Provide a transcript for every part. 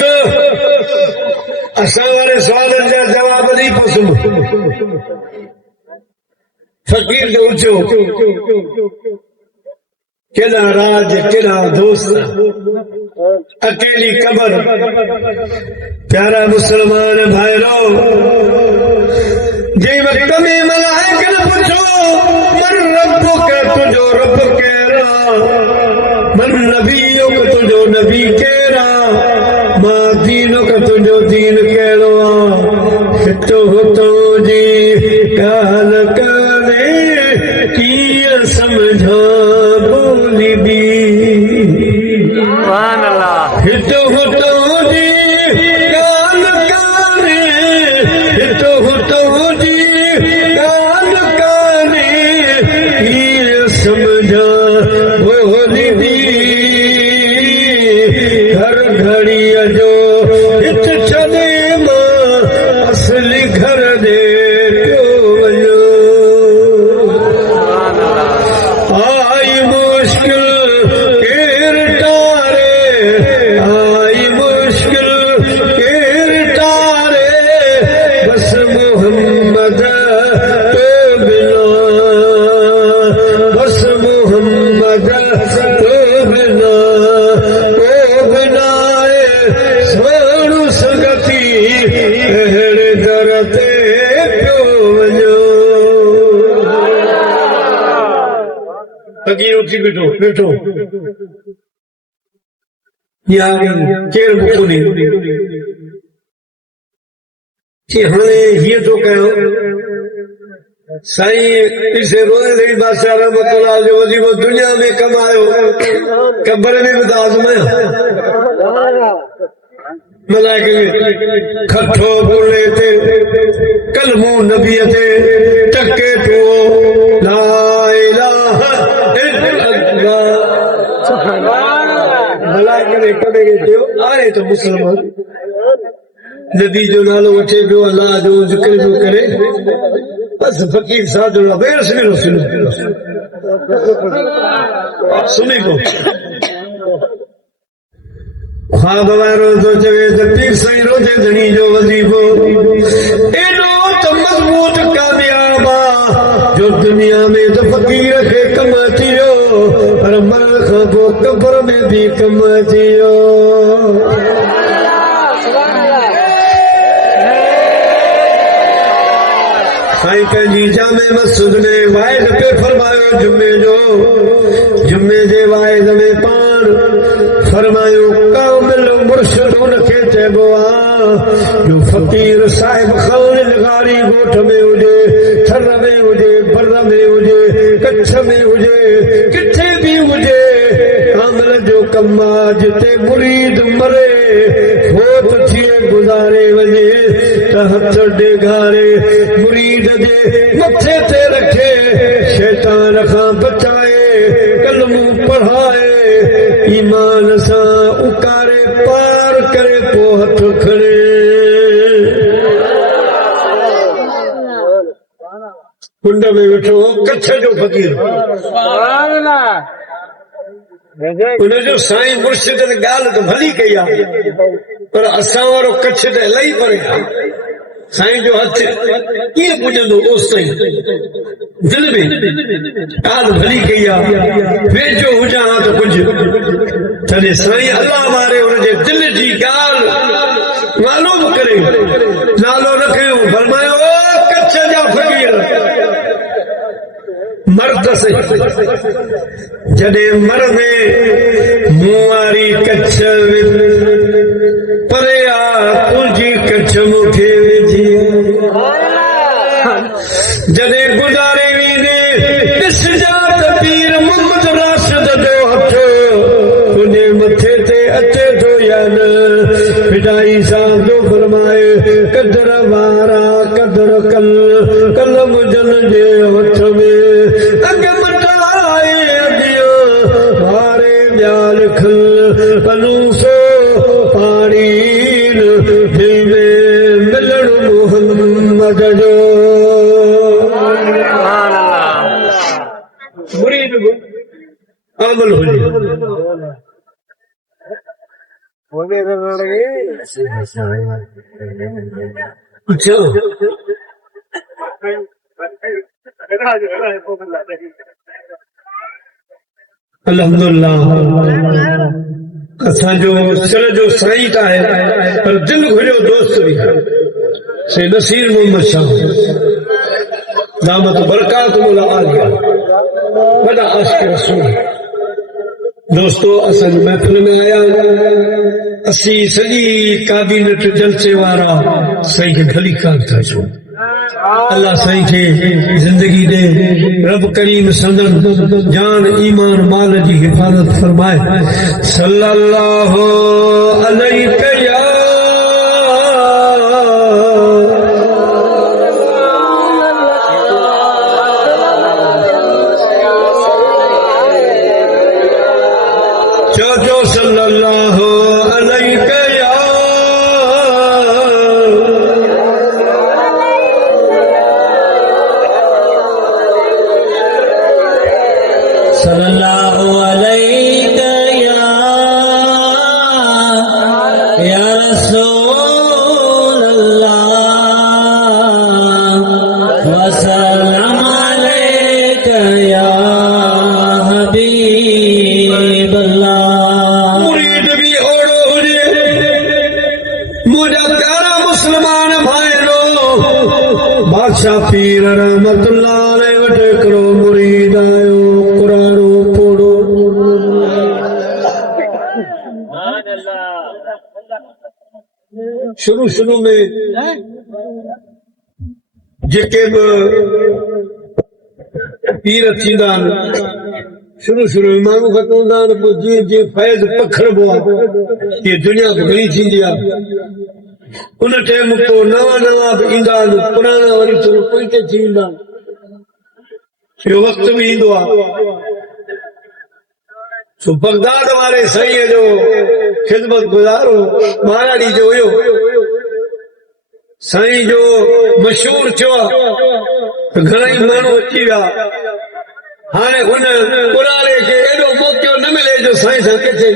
तो असां वारे सवालनि जा जवाब नहीं पसंद फकीर जो ऊंचो केड़ा राज केड़ा दोस्त अकेली कबर प्यारा मुसलमान भाईरो जे वक्त में मलाइक ने पूछो मन रब्बो के तुझो रब केरा मन नबियो के तुझो नबी केरा मां दीनो के तुझो दीन केरो हितो हुतो जी काल करे की समझो बोली दी सुभान अल्लाह हितो हुतो जी काल करे हितो हुतो जी काल करे की समझो बोली दी घर घड़ी जो हित चले मां असली घर दे बैठो बैठो केर मुकुनी तो कहो साईं इसे रोए रही बादशाह रहमतुल्लाह जो वजीफो दुनिया में कमायो कब्र में भी आजमाया मलाइके खठो बोले थे कलमो नबी थे टके तो ला इलाहा मलाइके ने कदे थियो आए तो मुसलमान नबी जो नालो वठे पियो अल्लाह जो जिक्र पियो करे बस फकीर साहब जो बेर सुनी को ख्वाब वारो तो चवे तो पीर साईं रोजे धणी जो वजीफो एडो तो मजबूत कामयाबा जो दुनिया में तो फकीर खे कम थियो पर मरण खां पोइ कब्र में भी कम थियो साईं पंहिंजी जामे मस्जिद में वाइद पे फरमायो जुमे जे वाइद में पाण फरमायो कामिल मुर्शिद उनखे चइबो आहे जो फकीर साहिब खान लगाड़ी ॻोठ में हुजे थर में हुजे बर में हुजे कच्छ में हुजे किथे भी हुजे कामिल जो कम आहे जिते मुरीद मरे फोत थिए गुज़ारे वञे त हथ ॾेगारे मुरीद जे मथे ते रखे शैतान खां बचाए कलमू पढ़ाए ईमान सां उकारे पार करे पोइ हथ खणे कुंड में वेठो कच्छ जो फकीर उनजो साईं मुर्शिद ने ॻाल्हि त भली कई आहे पर असां वारो कच्छ त इलाही परे आहे साईं जो हथ कीअं पुॼंदो ओस ताईं दिल में ॻाल्हि भली कई आहे वेझो हुजां हा त कुझु तॾहिं साईं अलाह वारे हुनजे दिल जी ॻाल्हि मालूम करे नालो रखियो फरमायो कच्छ जा फकीर मर्द से जॾहिं मर में मुंहुं वारी कच्छ परे आ तुंहिंजी कच्छ मूंखे विझी जॾहिं गुज़ारे वेंदे ॾिसजा त पीर मुहम्मद राशिद जो हथ तुंहिंजे मथे ते अचे थो या न पिटाई सां जो फरमाए कदर वारा कदर कलम जन जे हथ में अॻ मटाए अॻियां वारे ॿिया लिखल पलूसो पाणी दिल में मिलण मुहम्मद जो मुरीद अमल हुजे अल्हम्दुलिल्लाह असांजो सिर जो साईं त आहे पर दिल घुरियो दोस्त बि आहे से नसीर मोहम्मद शाह दामत बरकात मौला आलिया वॾा आशिक़ रसूल दोस्तों असांजी महफ़िल में आया असीं सॼी काबीनत जलसे वारा साईं खे भली कान था छो अल्लाह साईं खे जिंदगी दे रब करीम संदन जान ईमान माल जी हिफाज़त फरमाए सल्लल्लाहु अलैहि या जो सल्लल्लाहु अलैहि या सल्लल्लाहु अलैहि या रसूल अल्लाह व सल्लम अलैका या हबीब अल्लाह। मुरीद भी ओड़ो हुजे मुझा प्यारा मुसलमान भाइरो बादशाह पीर रहमतुल्लाह अलैहि वटि हिकिड़ो मुरीद आयो कुरानो पोड़ो शुरू में जेके बि पीर थींदा आहिनि शुरू में माण्हू घटि हूंदा आहिनि पोइ जीअं जीअं फैज़ पखिड़बो आहे तीअं दुनिया बि घणी थींदी आहे उन टाइम पोइ नवां बि ईंदा आहिनि पुराणा वरी थोरो पोइते थी वेंदा आहिनि इहो वक़्तु बि ईंदो आहे सो बगदाद वारे साईं जो ख़िदमत गुज़ारो महाराणी जो हुयो साईं जो मशहूर थियो आहे त घणेई माण्हू अची विया हाणे हुन पुराणे खे एॾो मौक़ो न मिले जो साईं सां किथे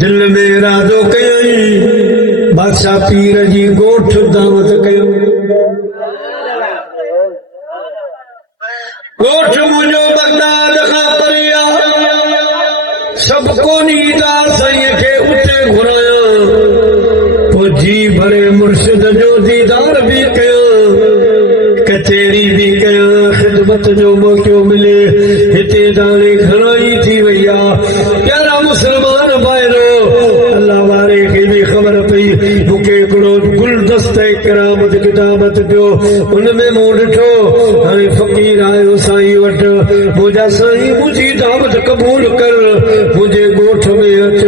दिल में इरादो कयई बादशाह पीर जी ॻोठ दावत कयो ॻोठ मुंहिंजो बगदाद खां परे आहे सभु कोन्ह ईंदा साईं खे उते घुरायां पोइ जी भरे मुर्शिद जो दीदार बि कयो कचेरी बि कयो ख़िदमत जो मौक़ो मिले हिते दाणे घणाई थी वई आहे प्यारा मुसलमान भाइरो अल्लाह वारे खे बि ख़बर पई मूंखे हिकिड़ो गुलदस्ते करामत किताबत पियो हुनमें मूं ॾिठो हाणे फ़क़ीर आयो साईं वटि मुंहिंजा साईं मुंहिंजी दावत क़बूल कर मुंहिंजे ॻोठ में अच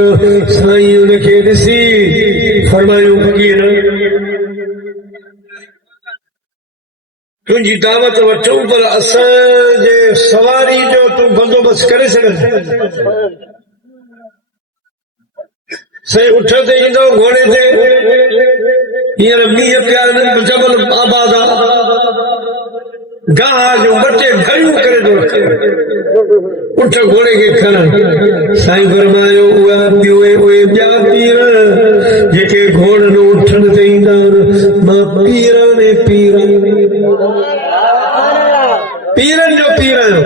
साईं हुनखे ॾिसी फरमायो फ़क़ीर तुंहिंजी दावत वठूं पर असांजे सवारी जो तूं बंदोबस्त करे सघंदे साईं उठ ते ईंदो घोड़े ते हींअर मींहं पिया जबल आबाद आहे गाह जो ॿ टे घड़ियूं करे थो रखे उठ घोड़े खे खण साईं फरमायो उहे ॿिया पीर जेके घोड़नि उठण ते ईंदा आहिनि मां पीरनि जो पीर आहियां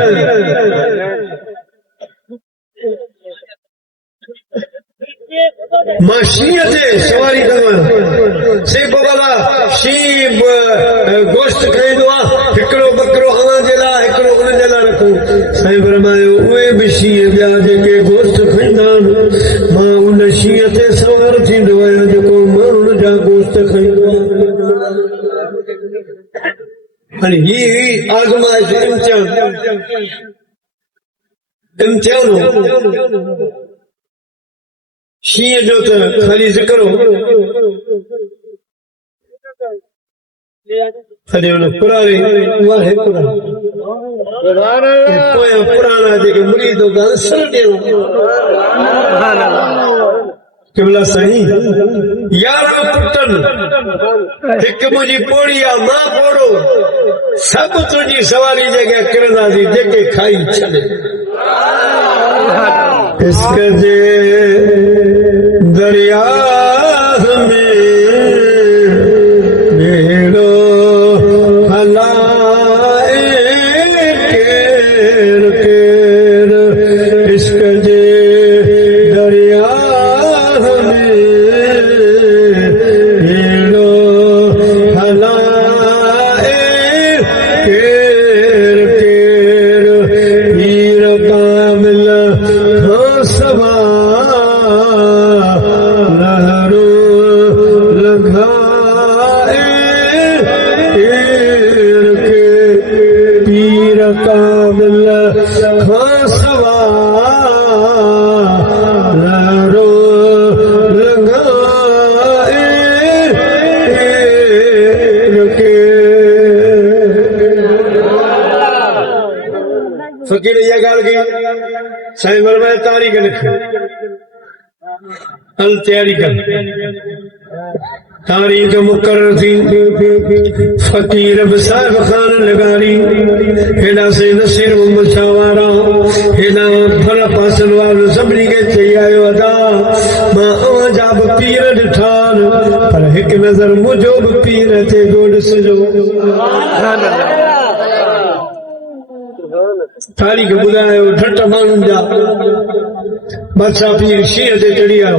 मां शींहं ते सवारी कंदो आहियां से बाबा शींहं गोश्त खाईंदो आहे हिकिड़ो बकरो अवां जे लाइ हिकिड़ो उन जे लाइ रखूं साईं फरमायो उहे बि शींहं ॿिया जेके गोश्त खाईंदा आहिनि मां उन शींहं ते सवार थींदो आहियां जेको माण्हुनि जा गोश्त खाईंदो आहे हाणे ही आज़माइश इम्तिहान शींहं जो त ख़ाली ज़िक्र हो ख़ाली हुन पुराणे उहा पुराणा जेके मुरीद हूंदा सर ॾियणो किबला साईं 11 पुटनि हिकु मुंहिंजी पोड़ी आहे मां पोड़ो सभु तुंहिंजी सवारी जॻह किरंदासीं जेके खाई छॾे इश्क जे दरिया में बेड़ो हलाए केर केर इश्क जे दरिया में बेड़ो हलाए केर केर पीर कामिल सवा लहरो लगाए के पीर कामिल सवा लहरो लगाए के फकीर ये गाल की साईं फरमाए तारीख लिख हल तैयारी कर तारीख मुकर्रर थी फकीर साहिब खान लगारी हेॾा से नसीर मोहम्मद शाह वारा हेॾा फल पासल वारो सभिनी खे चई आयो अदा मां अवां जा बि पीर ॾिठा पर हिकु नज़र मुंहिंजो बि पीर अचे जो ॾिसजो तारीख़ ॿुधायो ठट माण्हुनि जा बादशाह पीर शींहं ते चढ़ी आयो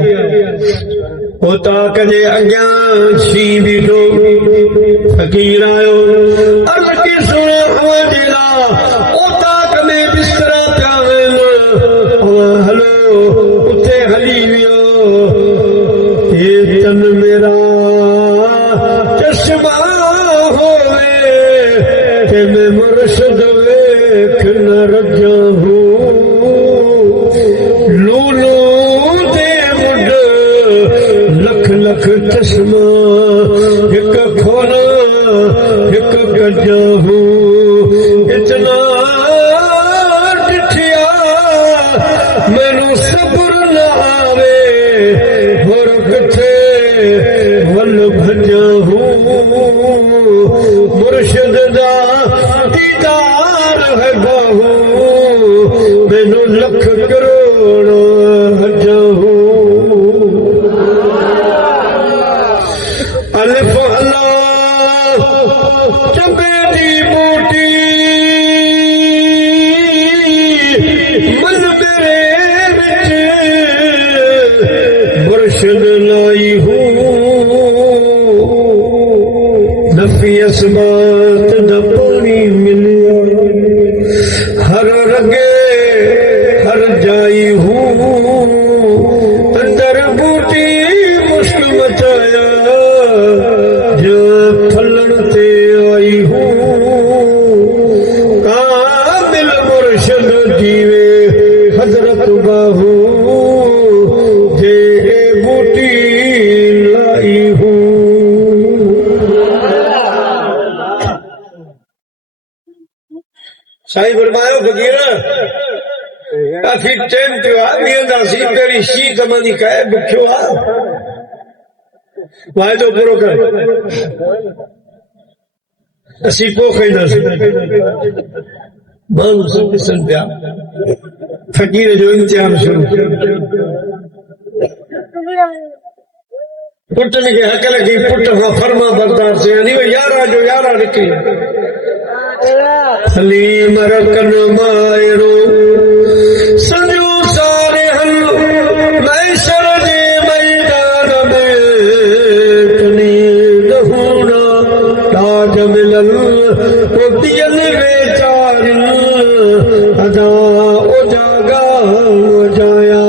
ओताक जे अॻियां शींहुं बीठो फकीर आयो अर्ज़ की सुण अवां जे लाइ ओताक में बिस्तरा पिया आहिनि अवां हलो उते हली वियो हे तन मेरा चश्मा होवे तंहिंमें मुर्शिद न रजा हूं लूलू दे मुड लख लख चश्मा हिक खोला हिक गजा हूं इतना ॾिठिया मैनू सब्र न आवे होर किथे वल भजा हूं मुर्शिद दा दीदार है बाहू मैनू लख करोड़ हजाहू अलिफ अल्लाह चंबे दी बूटी मन मेरे विच मुर्शिद लाई हूं नफी असमात दा पानी मिलिया हर रगे हर जाई हूं अंदर बूटी मुश्क मचाया जो फलन ते आई हूं कामिल मुर्शिद जीवे हजरत बाहू जे बूटी लाई हूं साईं फरमायो फकीर काफ़ी टाइम थियो आहे बीहंदासीं पहिरीं शींहुं तमानी काए बुखियो आहे वाइदो पूरो कर असीं पोइ खाईंदासीं माण्हू सभु ॾिसनि पिया फकीर जो इंतज़ाम शुरू पुटनि खे हक लॻी पुट खां फर्मा बरदार थिए यारहं जो यारहं निकिरी हलीम रकन मायरो संजू सारे हल मैशर जे मैदान में कनी दहूना ताज मिलल पोतियन बेचारिन अदा ओ जागा ओ जाया